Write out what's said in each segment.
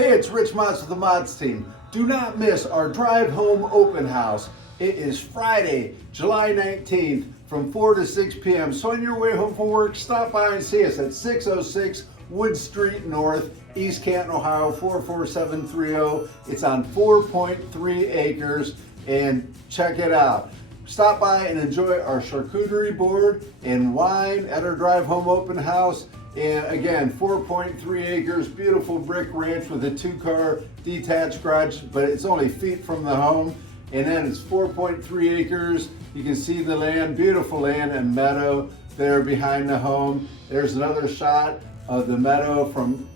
Hey, it's Rich Motz with the Motz team. Do not miss our Drive Home Open House. It is Friday, July 19th from 4 to 6 p.m. So on your way home from work, stop by and see us at 606 Wood Street North, East Canton, Ohio, 44730. It's on 4.3 acres and check it out. Stop by and enjoy our charcuterie board and wine at our Drive Home Open House. And again, 4.3 acres, beautiful brick ranch with a 2-car detached garage, but it's only feet from the home. And then it's 4.3 acres. You can see the land, beautiful land and meadow there behind the home. There's another shot of the meadow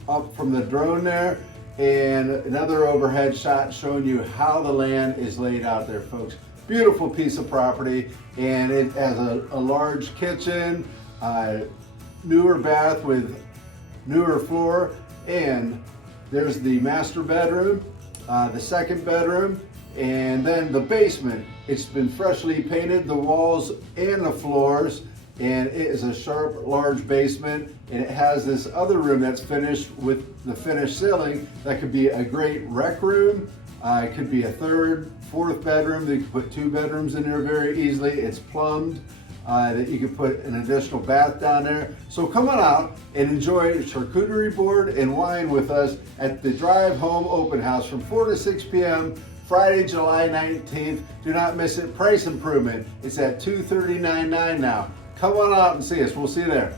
up from the drone there, and another overhead shot showing you how the land is laid out there, folks. Beautiful piece of property, and it has a large kitchen, newer bath with newer floor, and there's the master bedroom, the second bedroom, and then the basement. It's been freshly painted, the walls and the floors, and it is a sharp, large basement, and it has this other room that's finished with the finished ceiling that could be a great rec room. It could be a third, fourth bedroom. You could put 2 bedrooms in there very easily. It's plumbed. That you could put an additional bath down there. So come on out and enjoy a charcuterie board and wine with us at the Drive Home Open House from 4 to 6 p.m. Friday, July 19th. Do not miss it. Price improvement. It's at $239.9 now. Come on out and see us. We'll see you there.